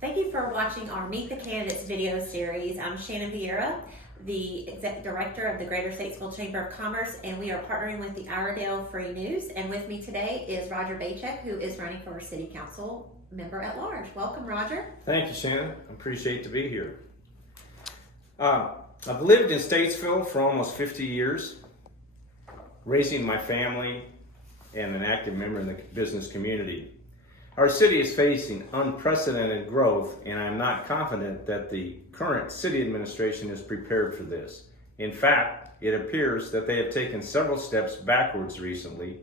Thank you for watching our Meet the Candidates video series. I'm Shannon Vieira, the Executive Director of the Greater Statesville Chamber of Commerce, and we are partnering with the Iredell Free News. And with me today is Roger Bejcek, who is running for City Council Member at Large. Welcome, Roger. Thank you, Shannon. I appreciate to be here. I've lived in Statesville for almost 50 years, raising my family and an active member in the business community. Our city is facing unprecedented growth, and I'm not confident that the current city administration is prepared for this. In fact, it appears that they have taken several steps backwards recently,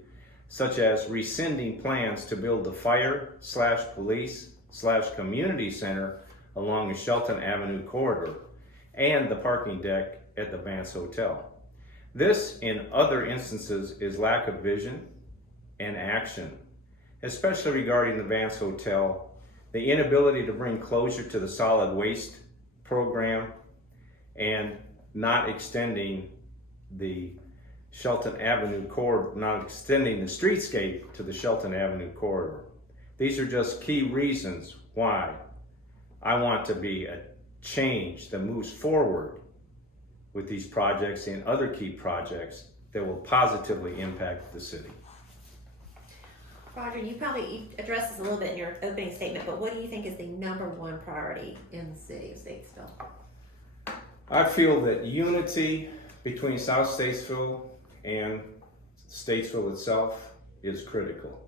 such as rescinding plans to build the fire/police/community center along the Shelton Avenue corridor and the parking deck at the Vance Hotel. This, in other instances, is lack of vision and action, especially regarding the Vance Hotel, the inability to bring closure to the solid waste program, and not extending the Shelton Avenue corridor, not extending the streetscape to the Shelton Avenue corridor. These are just key reasons why I want to be a change that moves forward with these projects and other key projects that will positively impact the city. Roger, you probably addressed this a little bit in your opening statement, but what do you think is the number one priority in the city of Statesville? I feel that unity between South Statesville and Statesville itself is critical.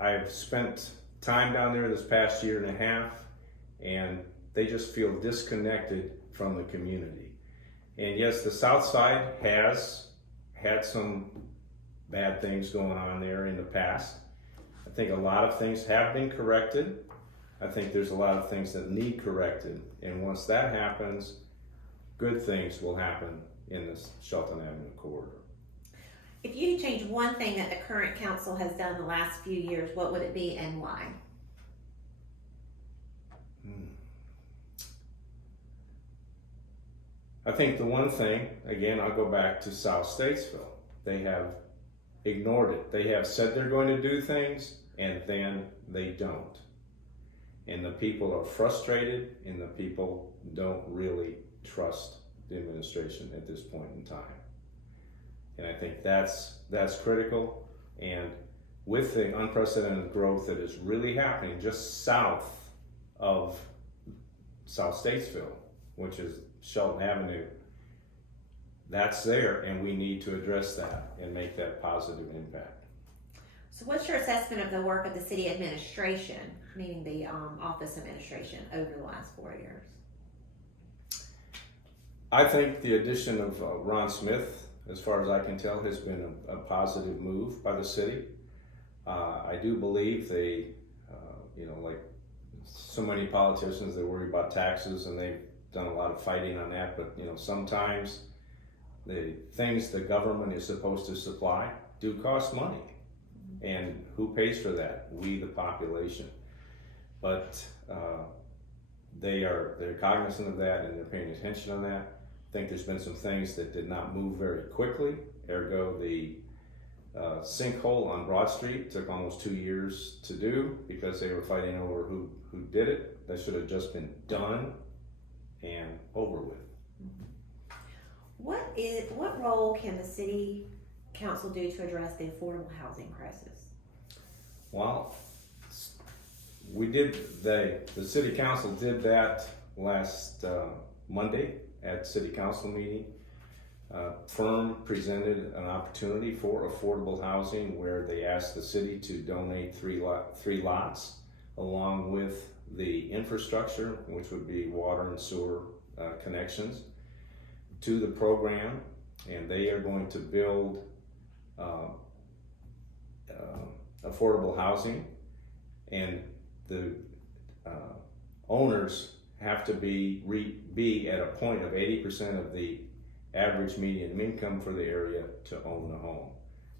I've spent time down there this past year and a half, and they just feel disconnected from the community. And yes, the South Side has had some bad things going on there in the past. I think a lot of things have been corrected. I think there's a lot of things that need corrected. And once that happens, good things will happen in the Shelton Avenue corridor. If you could change one thing that the current council has done the last few years, what would it be and why? I think the one thing, again, I'll go back to South Statesville. They have ignored it. They have said they're going to do things, and then they don't. And the people are frustrated, and the people don't really trust the administration at this point in time. And I think that's critical. And with the unprecedented growth that is really happening just south of South Statesville, which is Shelton Avenue, that's there, and we need to address that and make that positive impact. So what's your assessment of the work of the city administration, meaning the office administration, over the last 4 years? I think the addition of Ron Smith, as far as I can tell, has been a positive move by the city. I do believe they, like so many politicians, they worry about taxes, and they've done a lot of fighting on that, but sometimes the things the government is supposed to supply do cost money. And who pays for that? We, the population. But they're cognizant of that, and they're paying attention on that. I think there's been some things that did not move very quickly. Ergo, the sinkhole on Broad Street took almost 2 years to do because they were fighting over who did it. That should have just been done and over with. What role can the city council do to address the affordable housing crisis? Well, the city council did that last Monday at city council meeting. Firm presented an opportunity for affordable housing where they asked the city to donate three lots along with the infrastructure, which would be water and sewer connections, to the program, and they are going to build affordable housing, and the owners have to be at a point of 80% of the average median income for the area to own the home.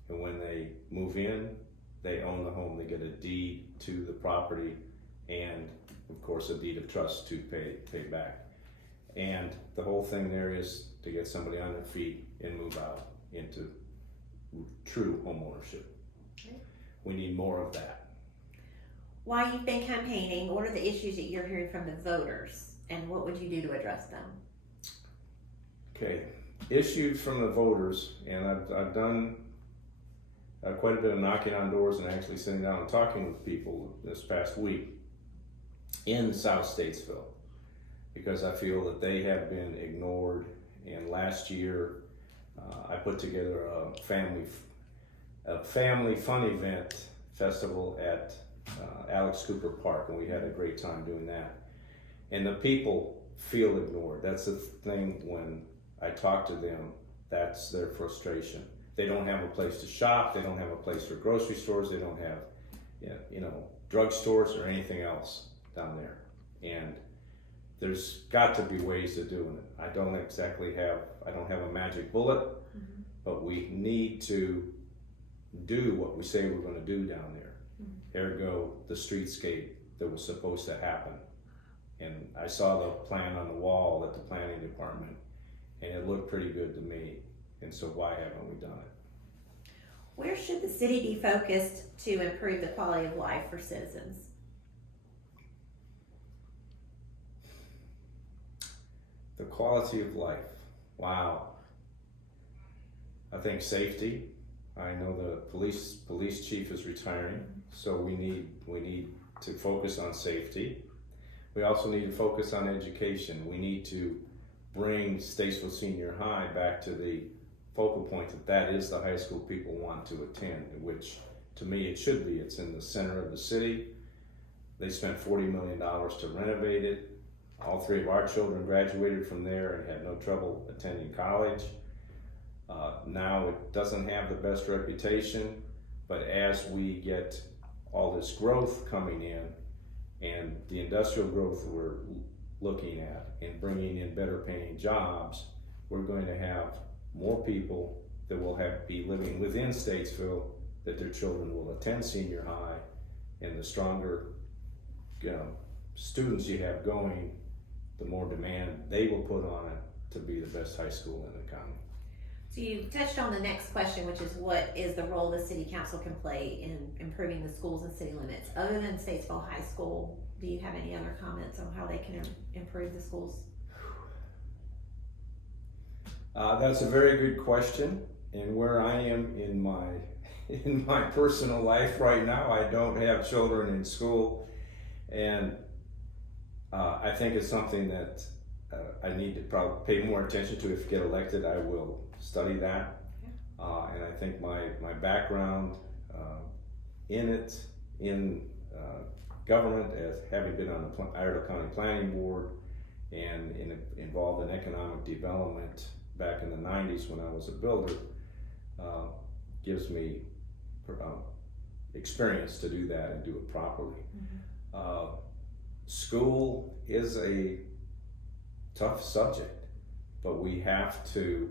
And when they move in, they own the home. They get a deed to the property and, of course, a deed of trust to pay back. And the whole thing there is to get somebody on their feet and move out into true home ownership. Okay. We need more of that. while you've been campaigning, what are the issues that you're hearing from the voters, and what would you do to address them? Okay, issues from the voters, and I've done quite a bit of knocking on doors and actually sitting down and talking with people this past week in South Statesville, because I feel that they have been ignored. And last year, I put together a family fun event festival at Alex Cooper Park, and we had a great time doing that. And the people feel ignored. That's the thing when I talk to them, that's their frustration. They don't have a place to shop, they don't have a place for grocery stores, they don't have, drugstores or anything else down there. And there's got to be ways of doing it. I don't have a magic bullet, but we need to do what we say we're going to do down there. Ergo, the streetscape that was supposed to happen. And I saw the plan on the wall at the planning department, and it looked pretty good to me. And so why haven't we done it? Where should the city be focused to improve the quality of life for citizens? The quality of life. Wow. I think safety. I know the police chief is retiring, so we need to focus on safety. We also need to focus on education. We need to bring Statesville Senior High back to the focal point that is the high school people want to attend, which to me it should be. It's in the center of the city. They spent $40 million to renovate it. All three of our children graduated from there and had no trouble attending college. Now it doesn't have the best reputation, but as we get all this growth coming in and the industrial growth we're looking at and bringing in better paying jobs, we're going to have more people that will be living within Statesville, that their children will attend senior high, and the stronger students you have going, the more demand they will put on it to be the best high school in the county. So you touched on the next question, which is what is the role the city council can play in improving the schools and city limits? Other than Statesville High School, do you have any other comments on how they can improve the schools? That's a very good question, and where I am in my personal life right now, I don't have children in school, and I think it's something that I need to probably pay more attention to. If I get elected, I will study that, and I think my background in government, as having been on the Iredell County Planning Board and involved in economic development back in the 90s when I was a builder, gives me experience to do that and do it properly. School is a tough subject, but we have to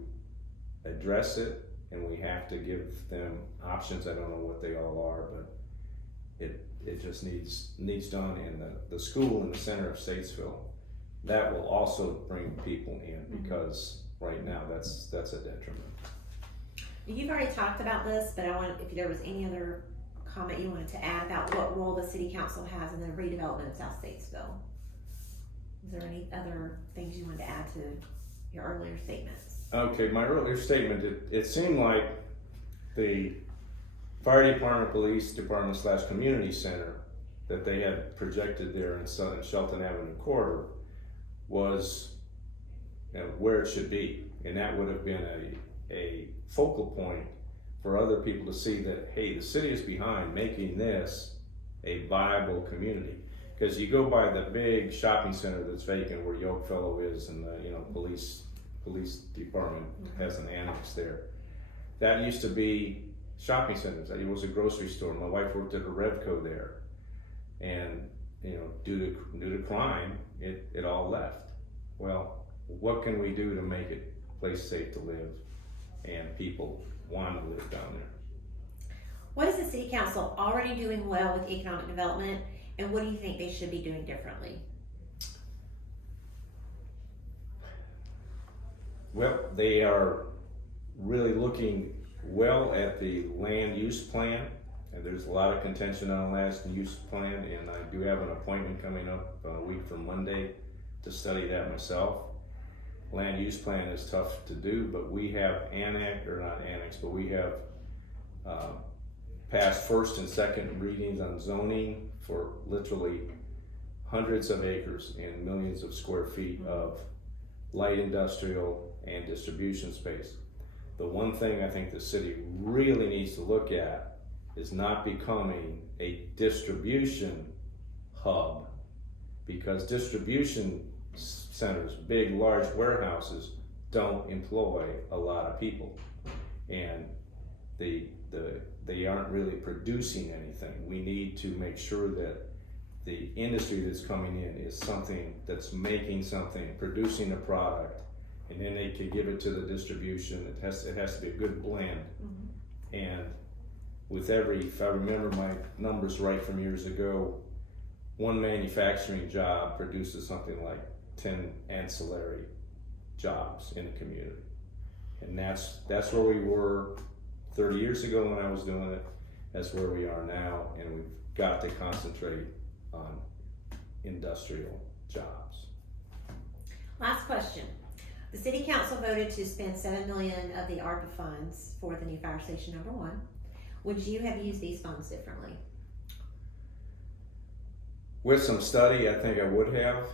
address it and we have to give them options. I don't know what they all are, but it just needs done. And the school in the center of Statesville, that will also bring people in, because right now that's a detriment. You've already talked about this, but I want, if there was any other comment you wanted to add about what role the city council has in the redevelopment of South Statesville. Is there any other things you wanted to add to your earlier statements? Okay, my earlier statement, it seemed like the fire department, police department / community center that they had projected there in Southern Shelton Avenue corridor was where it should be, and that would have been a focal point for other people to see that, hey, the city is behind making this a viable community. Because you go by the big shopping center that's vacant where Yokefellow is, and the police department has an annex there. That used to be shopping centers. It was a grocery store. My wife worked at a Revco there, and due to crime, it all left. Well, what can we do to make it a place safe to live and people want to live down there? What is the city council already doing well with economic development, and what do you think they should be doing differently? Well, they are really looking well at the land use plan. And there's a lot of contention on last use plan, and I do have an appointment coming up a week from Monday to study that myself. Land use plan is tough to do, but we have we have passed first and second readings on zoning for literally hundreds of acres and millions of square feet of light industrial and distribution space. The one thing I think the city really needs to look at is not becoming a distribution hub, because distribution centers, big, large warehouses, don't employ a lot of people, and they aren't really producing anything. We need to make sure that the industry that's coming in is something that's making something, producing a product, and then they can give it to the distribution. It has to be a good blend. And with if I remember my numbers right from years ago, one manufacturing job produces something like 10 ancillary jobs in the community. And that's where we were 30 years ago when I was doing it. That's where we are now, and we've got to concentrate on industrial jobs. Last question. The city council voted to spend $7 million of the ARPA funds for the new fire station number 1. Would you have used these funds differently? With some study, I think I would have.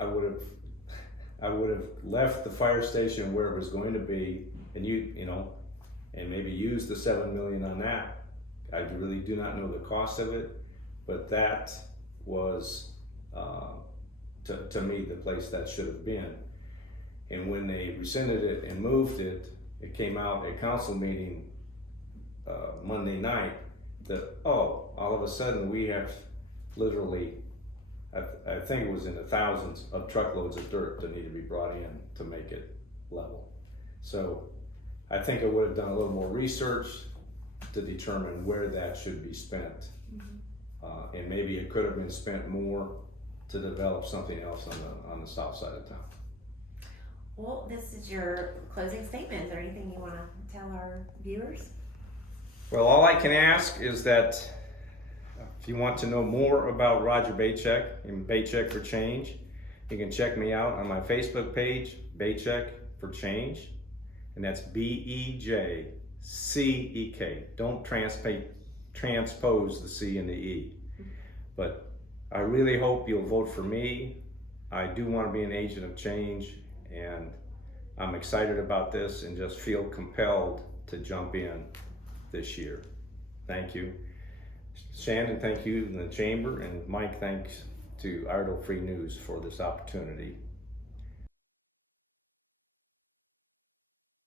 I would have left the fire station where it was going to be, and and maybe use the $7 million on that. I really do not know the cost of it, but that was to me the place that should have been. And when they rescinded it and moved it, it came out at council meeting Monday night that all of a sudden we have literally, I think it was in the thousands of truckloads of dirt that need to be brought in to make it level. So I think I would have done a little more research to determine where that should be spent. And maybe it could have been spent more to develop something else on the south side of town. Well, this is your closing statement. Is there anything you want to tell our viewers? Well, all I can ask is that if you want to know more about Roger Bejcek and Bejcek for Change, you can check me out on my Facebook page, Bejcek for Change, and that's Bejcek. Don't transpose the C and the E. But I really hope you'll vote for me. I do want to be an agent of change, and I'm excited about this and just feel compelled to jump in this year. Thank you. Shannon, thank you in the chamber, and Mike, thanks to Iredell Free News for this opportunity